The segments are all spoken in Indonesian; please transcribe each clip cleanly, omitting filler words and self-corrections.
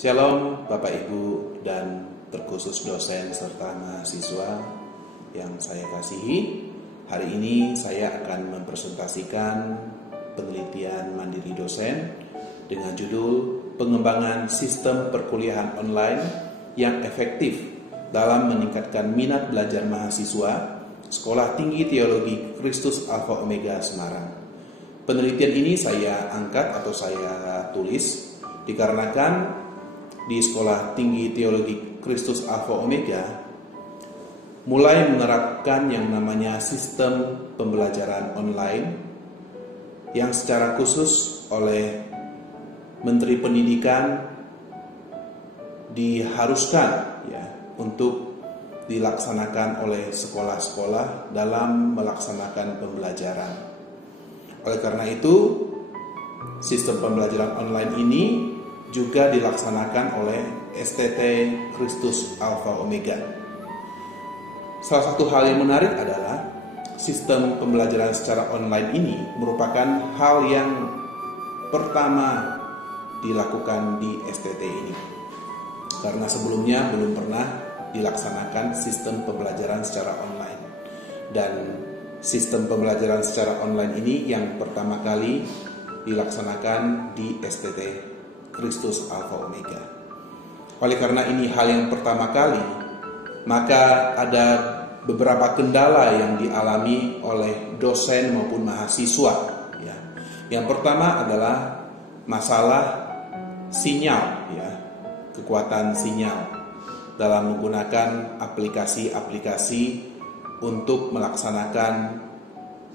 Shalom Bapak Ibu dan terkhusus dosen serta mahasiswa yang saya kasihi. Hari ini saya akan mempresentasikan penelitian mandiri dosen dengan judul Pengembangan Sistem Perkuliahan Online yang Efektif dalam Meningkatkan Minat Belajar Mahasiswa Sekolah Tinggi Teologi Kristus Alpha Omega Semarang. Penelitian ini saya angkat atau saya tulis dikarenakan di Sekolah Tinggi Teologi Kristus Alpha Omega mulai menerapkan yang namanya sistem pembelajaran online yang secara khusus oleh Menteri Pendidikan diharuskan untuk dilaksanakan oleh sekolah-sekolah dalam melaksanakan pembelajaran. Oleh karena itu, sistem pembelajaran online ini juga dilaksanakan oleh STT Kristus Alpha Omega. Salah satu hal yang menarik adalah sistem pembelajaran secara online ini merupakan hal yang pertama dilakukan di STT ini. Karena sebelumnya belum pernah dilaksanakan sistem pembelajaran secara online. Dan sistem pembelajaran secara online ini yang pertama kali dilaksanakan di STT Kristus Alpha Omega. Oleh karena ini hal yang pertama kali, maka ada beberapa kendala yang dialami oleh dosen maupun mahasiswa. Yang pertama adalah masalah sinyal, kekuatan sinyal dalam menggunakan aplikasi-aplikasi untuk melaksanakan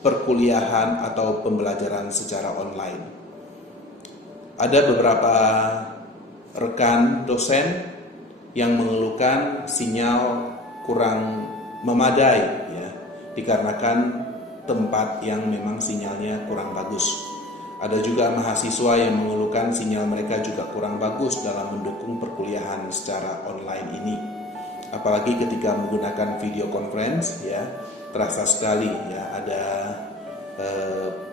perkuliahan atau pembelajaran secara online. Ada beberapa rekan dosen yang mengeluhkan sinyal kurang memadai, dikarenakan tempat yang memang sinyalnya kurang bagus. Ada juga mahasiswa yang mengeluhkan sinyal mereka juga kurang bagus dalam mendukung perkuliahan secara online ini. Apalagi ketika menggunakan video conference, terasa sekali ada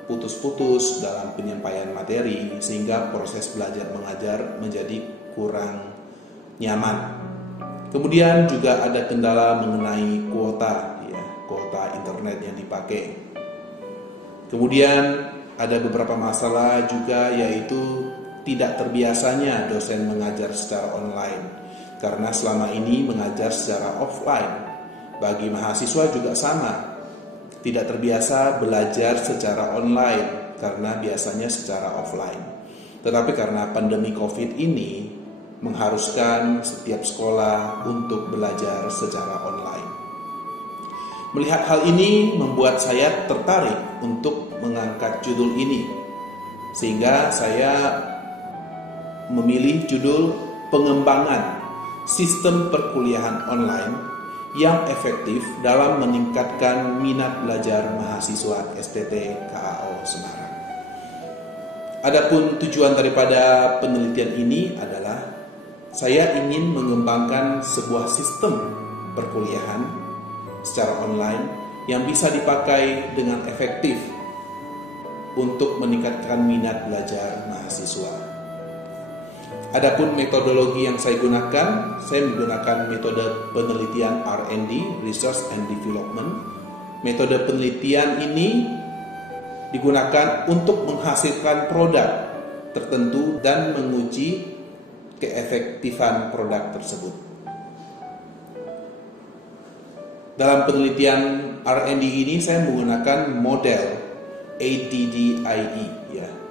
putus-putus dalam penyampaian materi sehingga proses belajar mengajar menjadi kurang nyaman. Kemudian juga ada kendala mengenai kuota internet yang dipakai. Kemudian ada beberapa masalah juga, yaitu tidak terbiasanya dosen mengajar secara online karena selama ini mengajar secara offline. Bagi mahasiswa juga sama, tidak terbiasa belajar secara online karena biasanya secara offline. Tetapi karena pandemi COVID ini mengharuskan setiap sekolah untuk belajar secara online. Melihat hal ini membuat saya tertarik untuk mengangkat judul ini, sehingga saya memilih judul Pengembangan Sistem Perkuliahan Online yang efektif dalam meningkatkan minat belajar mahasiswa STT KAO Semarang. Adapun tujuan daripada penelitian ini adalah saya ingin mengembangkan sebuah sistem perkuliahan secara online yang bisa dipakai dengan efektif untuk meningkatkan minat belajar mahasiswa. Adapun metodologi yang saya menggunakan metode penelitian R&D, Research and Development. Metode penelitian ini digunakan untuk menghasilkan produk tertentu dan menguji keefektifan produk tersebut. Dalam penelitian R&D ini saya menggunakan model ADDIE,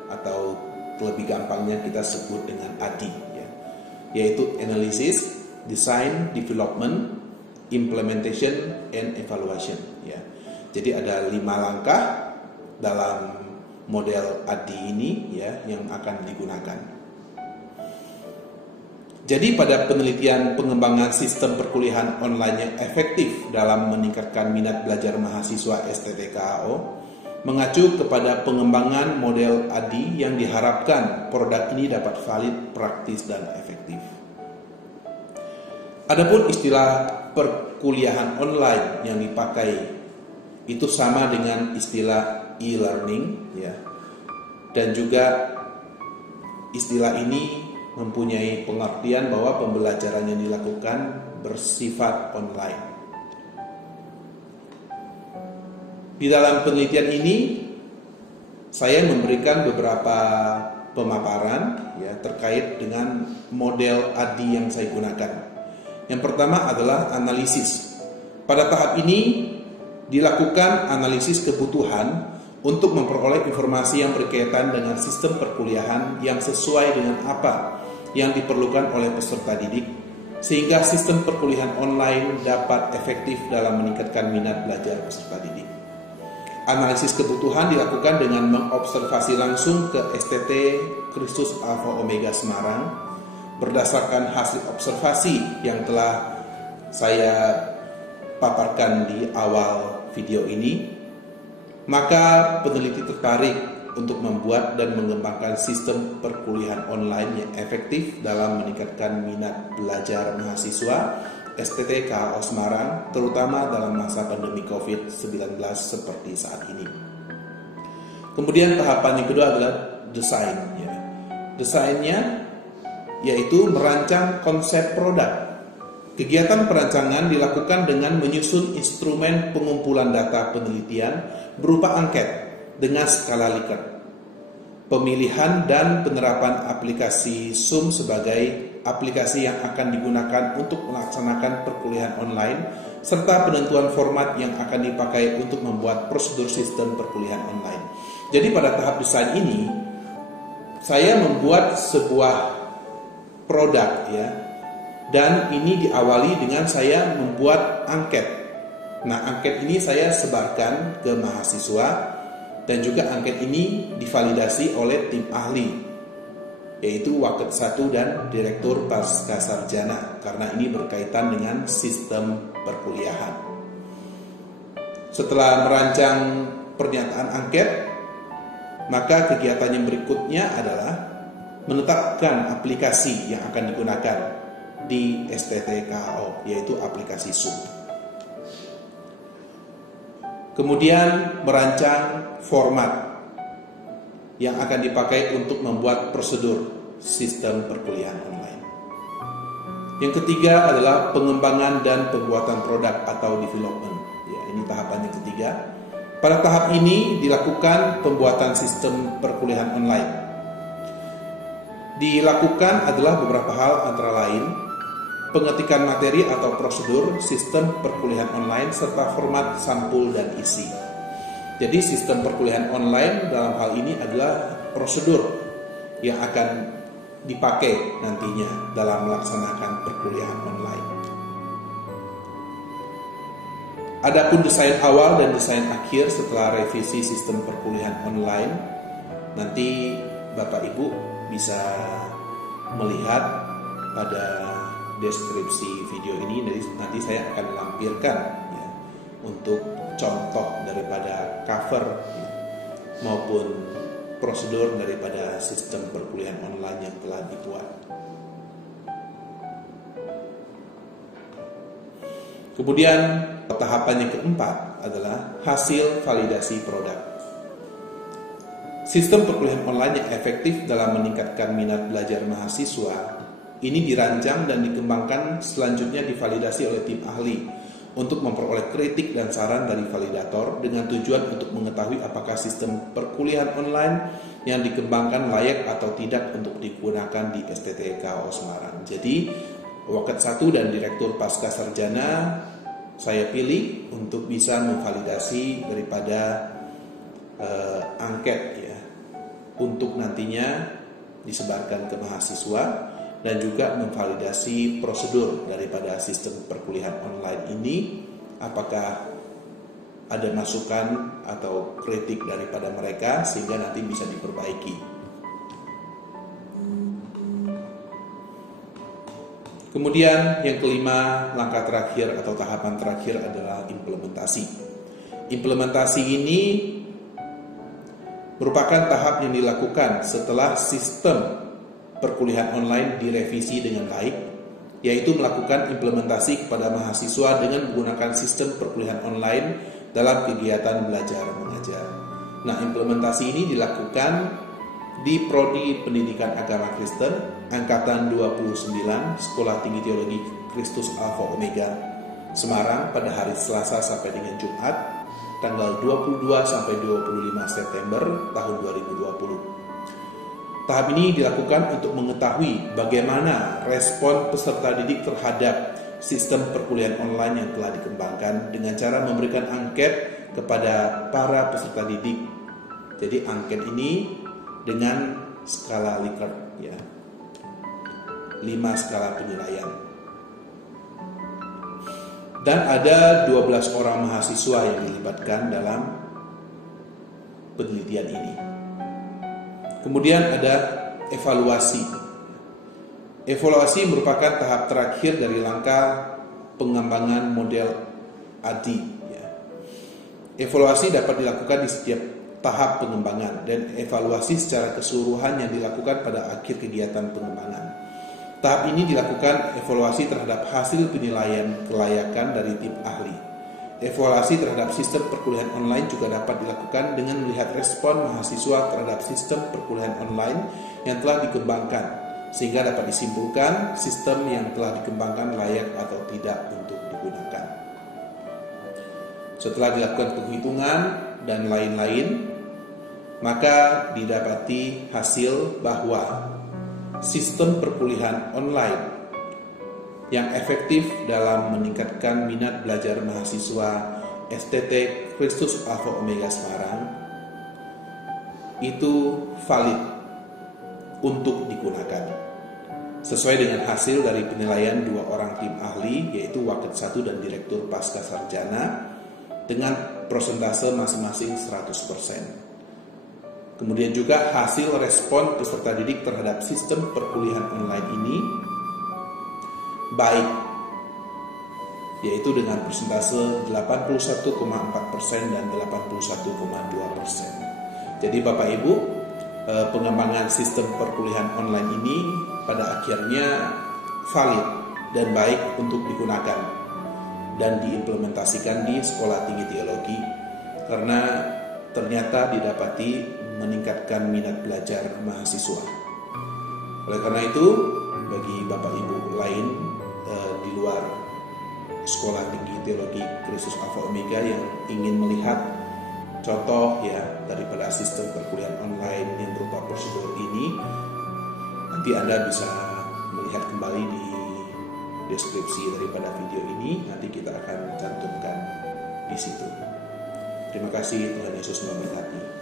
atau lebih gampangnya kita sebut dengan ADI, yaitu Analysis, Design, Development, Implementation, and Evaluation. Jadi ada 5 langkah dalam model ADI ini yang akan digunakan. Jadi pada penelitian pengembangan sistem perkuliahan online yang efektif dalam meningkatkan minat belajar mahasiswa STT KAO, mengacu kepada pengembangan model ADI yang diharapkan produk ini dapat valid, praktis, dan efektif. Adapun istilah perkuliahan online yang dipakai itu sama dengan istilah e-learning, dan juga istilah ini mempunyai pengertian bahwa pembelajaran yang dilakukan bersifat online. Di dalam penelitian ini saya memberikan beberapa pemaparan ya terkait dengan model ADI yang saya gunakan. Yang pertama adalah analisis. Pada tahap ini dilakukan analisis kebutuhan untuk memperoleh informasi yang berkaitan dengan sistem perkuliahan yang sesuai dengan apa yang diperlukan oleh peserta didik, sehingga sistem perkuliahan online dapat efektif dalam meningkatkan minat belajar peserta didik. Analisis kebutuhan dilakukan dengan mengobservasi langsung ke STT Kristus Alpha Omega Semarang berdasarkan hasil observasi yang telah saya paparkan di awal video ini. Maka peneliti tertarik untuk membuat dan mengembangkan sistem perkuliahan online yang efektif dalam meningkatkan minat belajar mahasiswa STT KAO Semarang, terutama dalam masa pandemi COVID-19 seperti saat ini. Kemudian tahapan yang kedua adalah desain. Desainnya yaitu merancang konsep produk. Kegiatan perancangan dilakukan dengan menyusun instrumen pengumpulan data penelitian berupa angket dengan skala Likert. Pemilihan dan penerapan aplikasi Zoom sebagai aplikasi yang akan digunakan untuk melaksanakan perkuliahan online, serta penentuan format yang akan dipakai untuk membuat prosedur sistem perkuliahan online. Jadi pada tahap desain ini, saya membuat sebuah produk ya, dan ini diawali dengan saya membuat angket. Nah, angket ini saya sebarkan ke mahasiswa, dan juga angket ini divalidasi oleh tim ahli, yaitu Waket 1 dan Direktur Pascasarjana, karena ini berkaitan dengan sistem perkuliahan. Setelah merancang pernyataan angket, maka kegiatan yang berikutnya adalah menetapkan aplikasi yang akan digunakan di STT KAO, yaitu aplikasi Zoom. Kemudian merancang format yang akan dipakai untuk membuat prosedur sistem perkuliahan online. Yang ketiga adalah pengembangan dan pembuatan produk atau development. Ya, ini tahapan yang ketiga. Pada tahap ini dilakukan pembuatan sistem perkuliahan online. Dilakukan adalah beberapa hal, antara lain pengetikan materi atau prosedur sistem perkuliahan online serta format sampul dan isi. Jadi sistem perkuliahan online dalam hal ini adalah prosedur yang akan dipakai nantinya dalam melaksanakan perkuliahan online. Adapun desain awal dan desain akhir setelah revisi sistem perkuliahan online, nanti Bapak Ibu bisa melihat pada deskripsi video ini. Nanti saya akan lampirkan ya, untuk contoh daripada cover ya, maupun prosedur daripada sistem perkuliahan online yang telah dibuat. Kemudian tahapan yang keempat adalah hasil validasi produk. Sistem perkuliahan online yang efektif dalam meningkatkan minat belajar mahasiswa ini dirancang dan dikembangkan, selanjutnya divalidasi oleh tim ahli untuk memperoleh kritik dan saran dari validator dengan tujuan untuk mengetahui apakah sistem perkuliahan online yang dikembangkan layak atau tidak untuk digunakan di STT KAO Semarang. Jadi Waket 1 dan Direktur Pascasarjana saya pilih untuk bisa memvalidasi daripada angket ya, untuk nantinya disebarkan ke mahasiswa, dan juga memvalidasi prosedur daripada sistem perkuliahan online ini, apakah ada masukan atau kritik daripada mereka sehingga nanti bisa diperbaiki. Kemudian yang kelima, langkah terakhir atau tahapan terakhir adalah implementasi. Implementasi ini merupakan tahap yang dilakukan setelah sistem perkuliahan online direvisi dengan baik, yaitu melakukan implementasi kepada mahasiswa dengan menggunakan sistem perkuliahan online dalam kegiatan belajar mengajar. Nah, implementasi ini dilakukan di Prodi Pendidikan Agama Kristen Angkatan 29 Sekolah Tinggi Teologi Kristus Alpha Omega Semarang pada hari Selasa sampai dengan Jumat tanggal 22 sampai 25 September tahun 2020. Tahap ini dilakukan untuk mengetahui bagaimana respon peserta didik terhadap sistem perkuliahan online yang telah dikembangkan dengan cara memberikan angket kepada para peserta didik. Jadi angket ini dengan skala Likert, ya, 5 skala penilaian. Dan ada 12 orang mahasiswa yang dilibatkan dalam penelitian ini. Kemudian ada evaluasi. Evaluasi merupakan tahap terakhir dari langkah pengembangan model ADI. Evaluasi dapat dilakukan di setiap tahap pengembangan dan evaluasi secara keseluruhan yang dilakukan pada akhir kegiatan pengembangan. Tahap ini dilakukan evaluasi terhadap hasil penilaian kelayakan dari tim ahli. Evaluasi terhadap sistem perkuliahan online juga dapat dilakukan dengan melihat respon mahasiswa terhadap sistem perkuliahan online yang telah dikembangkan, sehingga dapat disimpulkan sistem yang telah dikembangkan layak atau tidak untuk digunakan. Setelah dilakukan penghitungan dan lain-lain, maka didapati hasil bahwa sistem perkuliahan online yang efektif dalam meningkatkan minat belajar mahasiswa STT Kristus Alpha Omega Semarang itu valid untuk digunakan sesuai dengan hasil dari penilaian 2 orang tim ahli, yaitu Waket 1 dan Direktur Pasca Sarjana dengan persentase masing-masing 100%. Kemudian juga hasil respon peserta didik terhadap sistem perkuliahan online ini baik, yaitu dengan persentase 81,4% dan 81,2%. Jadi Bapak Ibu, pengembangan sistem perkuliahan online ini pada akhirnya valid dan baik untuk digunakan dan diimplementasikan di Sekolah Tinggi Teologi karena ternyata didapati meningkatkan minat belajar mahasiswa. Oleh karena itu, bagi Bapak Ibu lain di luar Sekolah Tinggi Teologi Kristus Alpha Omega yang ingin melihat contoh ya daripada sistem perkuliahan online yang berupa prosedur ini, nanti Anda bisa melihat kembali di deskripsi daripada video ini. Nanti kita akan cantumkan di situ. Terima kasih, Tuhan Yesus memberkati.